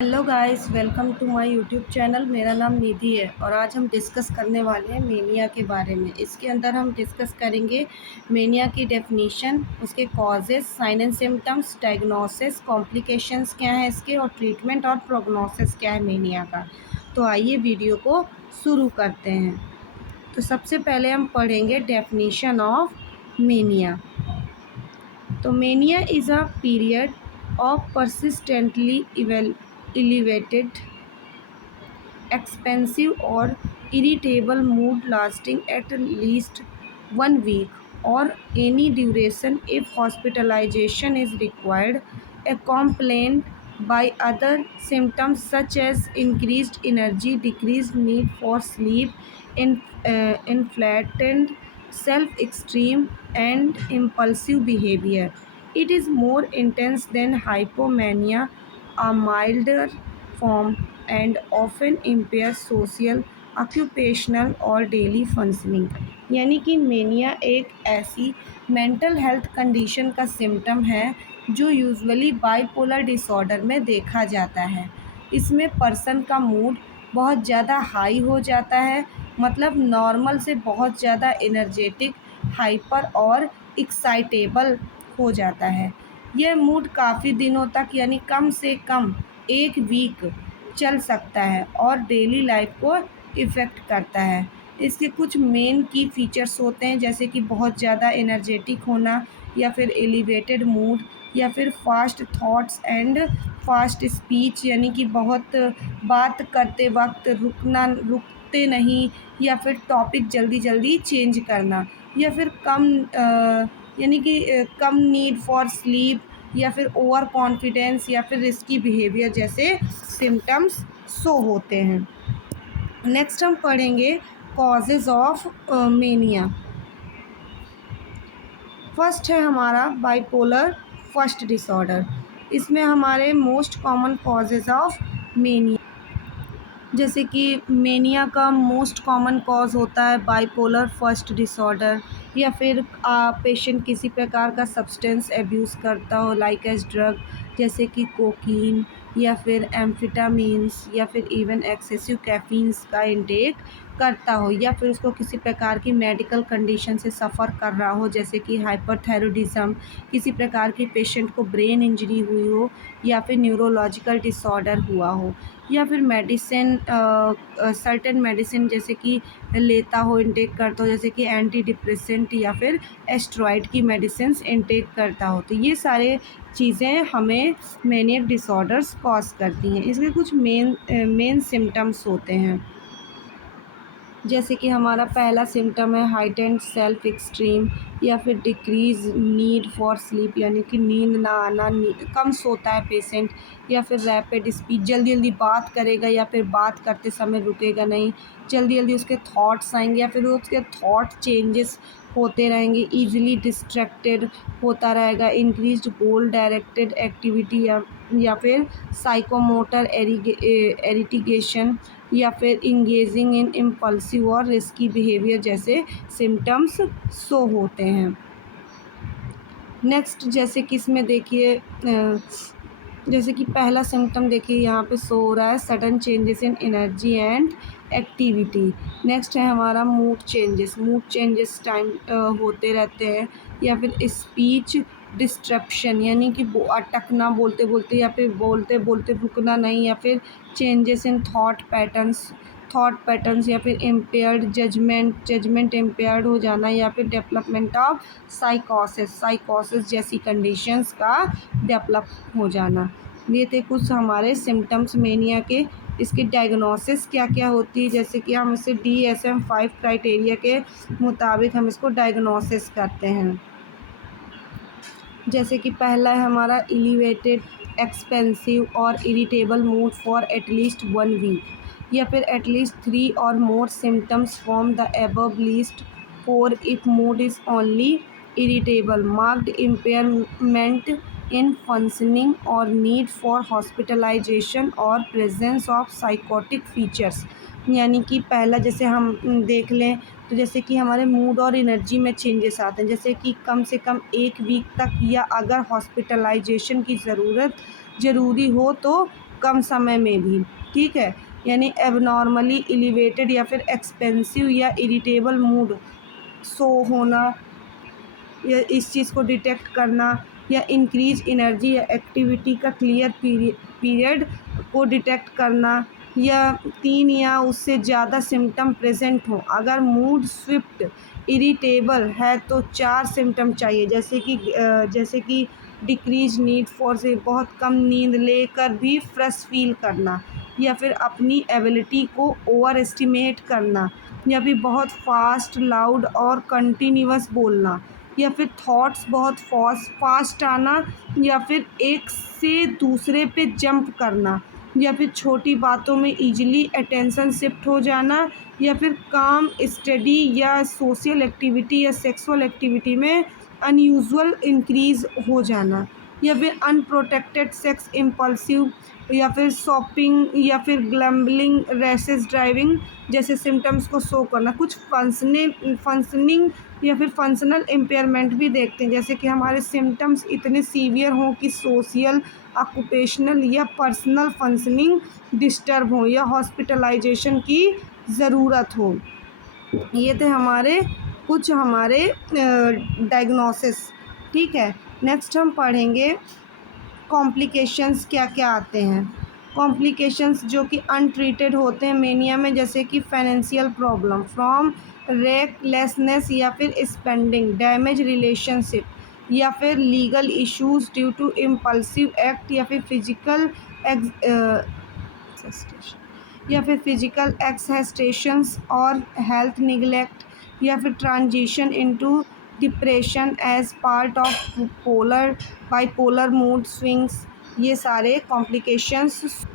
Hello guys, welcome to my YouTube channel. मेरा नाम निधि है और आज हम डिस्कस करने वाले हैं मेनिया के बारे में। इसके अंदर हम डिस्कस करेंगे मेनिया की डेफिनीशन, उसके causes, sign and symptoms, diagnosis, complications क्या है इसके, और ट्रीटमेंट और प्रोग्नोसिस क्या है मेनिया का। तो आइए वीडियो को शुरू करते हैं। तो सबसे पहले हम पढ़ेंगे डेफिनीशन ऑफ मेनिया। तो mania is a period of persistently elevated, expensive or irritable mood lasting at least 1 week or any duration if hospitalization is required, accompanied by other symptoms such as increased energy, decreased need for sleep, inflated self-esteem, and impulsive behavior. It is more intense than hypomania, a milder form, and often impairs social, occupational और daily functioning. यानी कि mania एक ऐसी mental health condition का symptom है जो usually bipolar disorder में देखा जाता है। इसमें पर्सन का मूड बहुत ज़्यादा हाई हो जाता है, मतलब नॉर्मल से बहुत ज़्यादा एनर्जेटिक, हाइपर और एक्साइटेबल हो जाता है। यह मूड काफ़ी दिनों तक यानी कम से कम 1 वीक चल सकता है और डेली लाइफ को इफ़ेक्ट करता है। इसके कुछ मेन की फीचर्स होते हैं, जैसे कि बहुत ज़्यादा एनर्जेटिक होना, या फिर एलिवेटेड मूड, या फिर fast thoughts and fast speech, यानी कि बहुत बात करते वक्त रुकते नहीं, या फिर टॉपिक जल्दी जल्दी चेंज करना, या फिर कम नीड फॉर स्लीप, या फिर ओवर कॉन्फिडेंस, या फिर रिस्की बिहेवियर जैसे सिम्टम्स शो होते हैं। नेक्स्ट हम पढ़ेंगे कॉजेज़ ऑफ मेनिया। फर्स्ट है हमारा बाइपोलर फर्स्ट डिसऑर्डर। इसमें हमारे most common causes of mania, जैसे कि मेनिया का मोस्ट कॉमन कॉज होता है बाइपोलर फर्स्ट डिसऑर्डर, या फिर पेशेंट किसी प्रकार का सब्सटेंस एब्यूज़ करता हो, लाइक एज ड्रग, जैसे कि कोकीन, या फिर एम्फिटामिन्स, या फिर इवन एक्सेसिव कैफीन्स का इंटेक करता हो, या फिर उसको किसी प्रकार की मेडिकल कंडीशन से सफ़र कर रहा हो, जैसे कि हाइपरथायरॉयडिज्म, किसी प्रकार की पेशेंट को ब्रेन इंजरी हुई हो, या फिर न्यूरोलॉजिकल डिसऑर्डर हुआ हो, या फिर मेडिसिन सर्टेन मेडिसिन जैसे कि लेता हो, इंटेक करता हो, जैसे कि एंटी डिप्रेसेंट या फिर एस्टेरॉइड की मेडिसिन इंटेक करता हो। तो ये सारे चीज़ें हमें मैनियक डिसऑर्डर्स कॉज करती हैं। इसके कुछ मेन सिम्टम्स होते हैं, जैसे कि हमारा पहला सिम्टम है हाइटेंड सेल्फ एक्सट्रीम, या फिर डिक्रीज़ नीड फॉर स्लीप, यानी कि नींद ना आना, कम सोता है पेशेंट, या फिर रैपिड स्पीच, जल्दी जल्दी बात करेगा, या फिर बात करते समय रुकेगा नहीं, जल्दी जल्दी उसके थॉट्स आएंगे, या फिर उसके थॉट चेंजेस होते रहेंगे, ईजिली डिस्ट्रैक्टेड होता रहेगा, इंक्रीज्ड गोल डायरेक्टेड एक्टिविटी, या फिर साइकोमोटर एरिटिगेशन, या फिर इंगेजिंग इन इम्पल्सिव और रिस्की बिहेवियर जैसे सिम्टम्स शो होते हैं। नेक्स्ट, जैसे कि इसमें देखिए, जैसे कि पहला सिम्टम देखिए यहाँ पे शो हो रहा है sudden changes in energy and activity. Next है हमारा मूड चेंजेस टाइम होते रहते हैं, या फिर स्पीच डिस्ट्रप्शन, यानी कि अटकना बोलते बोलते, या फिर बोलते बोलते रुकना नहीं, या फिर चेंजेस इन थॉट पैटर्न्स, या फिर इम्पेयर्ड जजमेंट इम्पेयर्ड हो जाना, या फिर डेवलपमेंट ऑफ साइकोसिस जैसी कंडीशंस का डेवलप हो जाना। ये थे कुछ हमारे सिम्टम्स मेनिया के। इसकी डायग्नोसिस क्या क्या होती है, जैसे कि हम इसे DSM-5 क्राइटेरिया के मुताबिक हम इसको डायग्नोसिस करते हैं। जैसे कि पहला है हमारा एलिवेटेड, एक्सपेंसिव और irritable mood for at least 1 week, या फिर एटलीस्ट 3 और more symptoms from the above list 4 if mood is only irritable, marked impairment in functioning और नीड फॉर हॉस्पिटलाइजेशन और प्रेजेंस ऑफ साइकोटिक फीचर्स। यानी कि पहला जैसे हम देख लें, तो जैसे कि हमारे मूड और एनर्जी में चेंजेस आते हैं, जैसे कि कम से कम 1 वीक तक, या अगर हॉस्पिटलाइजेशन की ज़रूरी हो तो कम समय में भी, ठीक है। यानी एबनॉर्मली एलिवेटेड या फिर एक्सपेंसिव या इरिटेबल मूड शो होना, या इस चीज़ को डिटेक्ट करना, या इंक्रीज एनर्जी या एक्टिविटी का क्लियर पीरियड को डिटेक्ट करना, या 3 या उससे ज़्यादा सिम्टम प्रेजेंट हो। अगर मूड स्विफ्ट इरिटेबल है तो 4 सिम्टम चाहिए, जैसे कि डिक्रीज नीड फॉर से, बहुत कम नींद लेकर भी फ्रेश फील करना, या फिर अपनी एबिलिटी को ओवर एस्टिमेट करना, या फिर बहुत फास्ट लाउड और कंटिन्यूअस बोलना, या फिर थॉट्स बहुत फास्ट आना, या फिर एक से दूसरे पे जंप करना, या फिर छोटी बातों में इजीली अटेंशन शिफ्ट हो जाना, या फिर काम स्टडी या सोशल एक्टिविटी या सेक्सुअल एक्टिविटी में अनयूजुअल इंक्रीज हो जाना, या फिर अनप्रोटेक्टेड सेक्स इम्पल्सिव, या फिर शॉपिंग, या फिर ग्लैम्बलिंग, रैशेस ड्राइविंग जैसे सिम्टम्स को शो करना। कुछ फंक्शनिंग या फिर फंक्शनल इम्पेयरमेंट भी देखते हैं, जैसे कि हमारे सिम्टम्स इतने सीवियर हों कि सोशल, ऑक्यूपेशनल या पर्सनल फंक्शनिंग डिस्टर्ब हो, या हॉस्पिटलाइजेशन की ज़रूरत हो। ये थे कुछ हमारे डायग्नोसिस, ठीक है। नेक्स्ट हम पढ़ेंगे कॉम्प्लिकेशंस क्या क्या आते हैं। कॉम्प्लिकेशंस जो कि अनट्रीटेड होते हैं मेनिया में, जैसे कि फाइनेंशियल प्रॉब्लम फ्रॉम रेकलेसनेस, या फिर स्पेंडिंग, डैमेज रिलेशनशिप, या फिर legal issues due to impulsive act, या फिर फिजिकल एक्सहेस्टेशंस और हेल्थ निगलेक्ट, या फिर transition into depression as part of bipolar mood swings. ये सारे कॉम्प्लिकेशंस,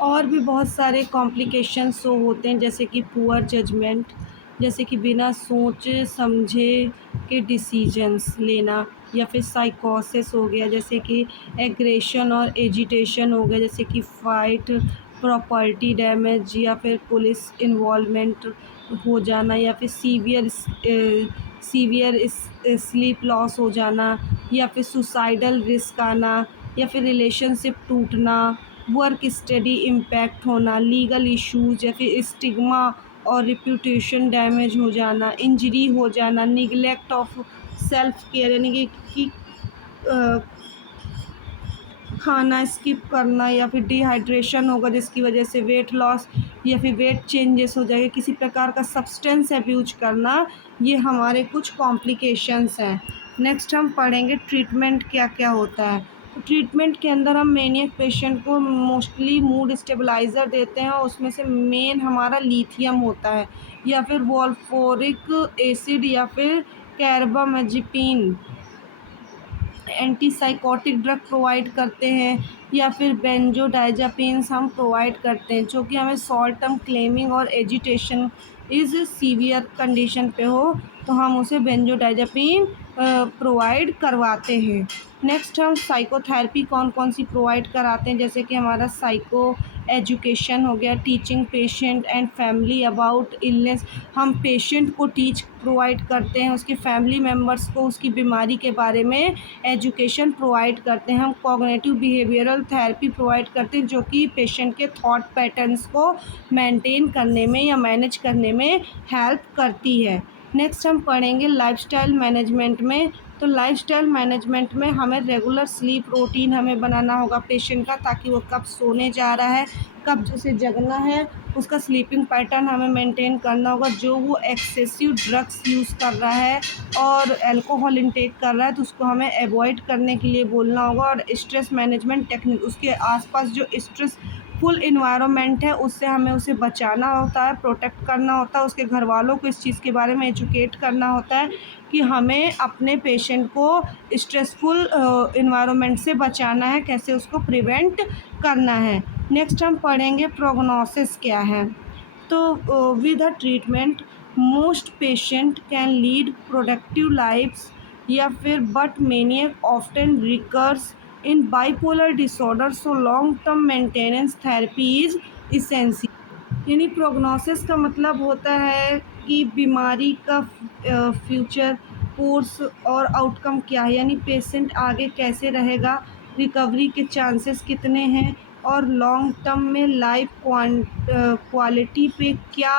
और भी बहुत सारे कॉम्प्लिकेशंस शो होते हैं, जैसे कि पुअर जजमेंट, जैसे कि बिना सोचे समझे के डिसीजंस लेना, या फिर साइकोसिस हो गया, जैसे कि एग्रेशन और एजिटेशन हो गया, जैसे कि फाइट, प्रॉपर्टी डैमेज, या फिर पुलिस इन्वॉल्वमेंट हो जाना, या फिर सीवियर स्लीप लॉस हो जाना, या फिर सुसाइडल रिस्क आना, या फिर रिलेशनशिप टूटना, वर्क स्टडी इम्पैक्ट होना, लीगल इश्यूज, या फिर स्टिग्मा और रिप्यूटेशन डैमेज हो जाना, इंजरी हो जाना, निगलेक्ट ऑफ सेल्फ केयर, यानी कि खाना स्किप करना, या फिर डिहाइड्रेशन होगा जिसकी वजह से वेट लॉस या फिर वेट चेंजेस हो जाएगा, किसी प्रकार का सब्सटेंस अब्यूज करना। ये हमारे कुछ कॉम्प्लिकेशंस हैं। नेक्स्ट हम पढ़ेंगे ट्रीटमेंट क्या क्या होता है। तो ट्रीटमेंट के अंदर हम मेनियक पेशेंट को मोस्टली मूड स्टेबलाइज़र देते हैं, और उसमें से मेन हमारा लिथियम होता है, या फिर वॉल्फोरिक एसिड, या फिर कार्बामेज़ेपिन एंटीसाइकोटिक ड्रग प्रोवाइड करते हैं, या फिर बेंजोडाइज़ेपिन्स हम प्रोवाइड करते हैं, जो कि हमें शॉर्ट टर्म क्लेमिंग और एजिटेशन इज़ सीवियर कंडीशन पे हो तो हम उसे बेंजोडाइज़ेपिन प्रोवाइड करवाते हैं। नेक्स्ट हम साइकोथेरेपी कौन कौन सी प्रोवाइड कराते हैं, जैसे कि हमारा साइको एजुकेशन हो गया, teaching patient and family about illness, हम पेशेंट को प्रोवाइड करते हैं, उसके फैमिली मेम्बर्स को उसकी बीमारी के बारे में एजुकेशन प्रोवाइड करते हैं। हम कॉग्निटिव बिहेवियरल थेरेपी प्रोवाइड करते हैं, जो कि पेशेंट के थॉट पैटर्न्स को मेंटेन करने में या मैनेज करने में हेल्प करती है। नेक्स्ट हम पढ़ेंगे लाइफस्टाइल मैनेजमेंट में। तो लाइफस्टाइल मैनेजमेंट में हमें रेगुलर स्लीप रूटीन हमें बनाना होगा पेशेंट का, ताकि वो कब सोने जा रहा है, कब उसे जगना है, उसका स्लीपिंग पैटर्न हमें मेंटेन करना होगा। जो वो एक्सेसिव ड्रग्स यूज़ कर रहा है और अल्कोहल इंटेक कर रहा है तो उसको हमें अवॉइड करने के लिए बोलना होगा। और स्ट्रेस मैनेजमेंट टेक्निक, उसके आसपास जो स्ट्रेस फुल इन्वायरमेंट है उससे हमें उसे बचाना होता है, प्रोटेक्ट करना होता है, उसके घर वालों को इस चीज़ के बारे में एजुकेट करना होता है कि हमें अपने पेशेंट को स्ट्रेसफुल इन्वायरमेंट से बचाना है, कैसे उसको प्रिवेंट करना है। नेक्स्ट हम पढ़ेंगे प्रोग्नोसिस क्या है। तो with a treatment most patient can lead productive lifes, या फिर but maniac often recurs in bipolar disorder, so long term maintenance therapy is essential. यानी प्रोग्नोसिस का मतलब होता है कि बीमारी का फ्यूचर कोर्स और आउटकम क्या है, यानी पेशेंट आगे कैसे रहेगा, रिकवरी के चांसेस कितने हैं, और लॉन्ग टर्म में लाइफ क्वालिटी पे क्या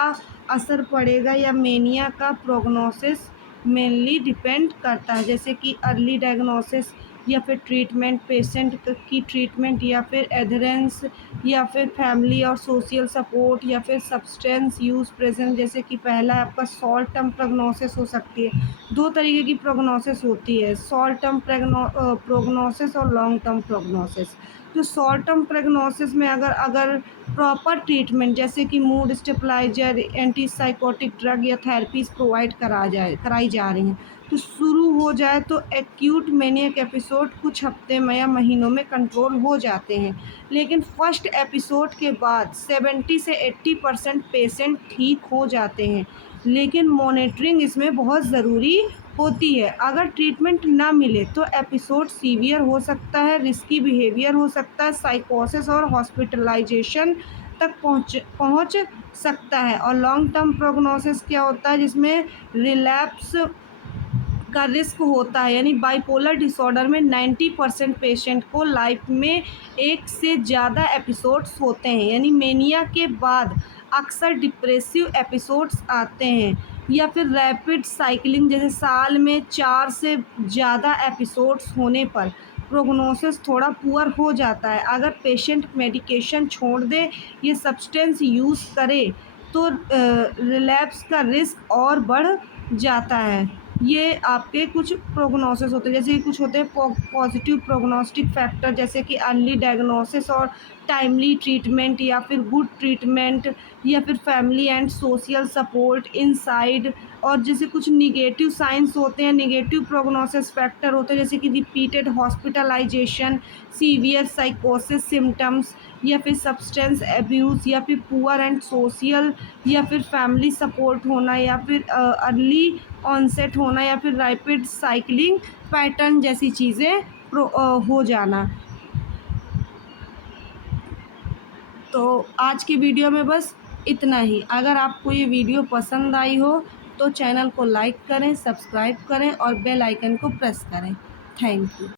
असर पड़ेगा या मेनिया का प्रोग्नोसिस मेनली डिपेंड करता है, जैसे कि अर्ली डायग्नोसिस या फिर ट्रीटमेंट, पेशेंट की ट्रीटमेंट या फिर एडहेरेंस या फिर फैमिली और सोशल सपोर्ट या फिर सब्सटेंस यूज़ प्रेजेंट। जैसे कि पहला आपका शॉर्ट टर्म प्रोग्नोसिस हो सकती है। दो तरीके की प्रोग्नोसिस होती है, शॉर्ट टर्म प्रोग्नोसिस और लॉन्ग टर्म प्रोग्नोसिस। जो शॉर्ट टर्म प्रोग्नोसिस में अगर प्रॉपर ट्रीटमेंट जैसे कि मूड स्टेबलाइजर, एंटीसाइकोटिक ड्रग या थेरेपीज प्रोवाइड कराई जा रही हैं, तो शुरू हो जाए तो एक्यूट मैनियक एपिसोड कुछ हफ्ते में या महीनों में कंट्रोल हो जाते हैं। लेकिन फर्स्ट एपिसोड के बाद 70 से 80% पेशेंट ठीक हो जाते हैं। लेकिन मॉनिटरिंग इसमें बहुत ज़रूरी होती है। अगर ट्रीटमेंट ना मिले तो एपिसोड सीवियर हो सकता है, रिस्की बिहेवियर हो सकता है, साइकोसिस और हॉस्पिटलाइजेशन तक पहुंच सकता है। और लॉन्ग टर्म प्रोग्नोसिस क्या होता है, जिसमें रिलैप्स का रिस्क होता है, यानी बाइपोलर डिसऑर्डर में 90% पेशेंट को लाइफ में एक से ज़्यादा एपिसोड्स होते हैं, यानी मेनिया के बाद अक्सर डिप्रेसिव एपिसोड्स आते हैं या फिर रैपिड साइकिलिंग, जैसे साल में 4 से ज़्यादा एपिसोड्स होने पर प्रोग्नोसिस थोड़ा पुअर हो जाता है। अगर पेशेंट मेडिकेशन छोड़ दे या सब्सटेंस यूज़ करे तो रिलैप्स का रिस्क और बढ़ जाता है। ये आपके कुछ प्रोग्नोसिस होते हैं, जैसे कि कुछ होते हैं पॉजिटिव प्रोग्नोस्टिक फैक्टर, जैसे कि अर्ली डायग्नोसिस और टाइमली ट्रीटमेंट या फिर गुड ट्रीटमेंट या फिर family and social support inside. और जैसे कुछ निगेटिव साइंस होते हैं, निगेटिव प्रोग्नोसिस फैक्टर होते हैं, जैसे कि रिपीटेड हॉस्पिटलाइजेशन, सीवियर साइकोसिस सिम्टम्स या फिर सब्सटेंस एब्यूज़ या फिर पुअर एंड सोशल या फिर फैमिली सपोर्ट होना या फिर अर्ली ऑनसेट होना या फिर रैपिड साइक्लिंग पैटर्न जैसी चीज़ें हो जाना। तो आज की वीडियो में बस इतना ही। अगर आपको ये वीडियो पसंद आई हो तो चैनल को लाइक करें, सब्सक्राइब करें और बेल आइकन को प्रेस करें। Thank you.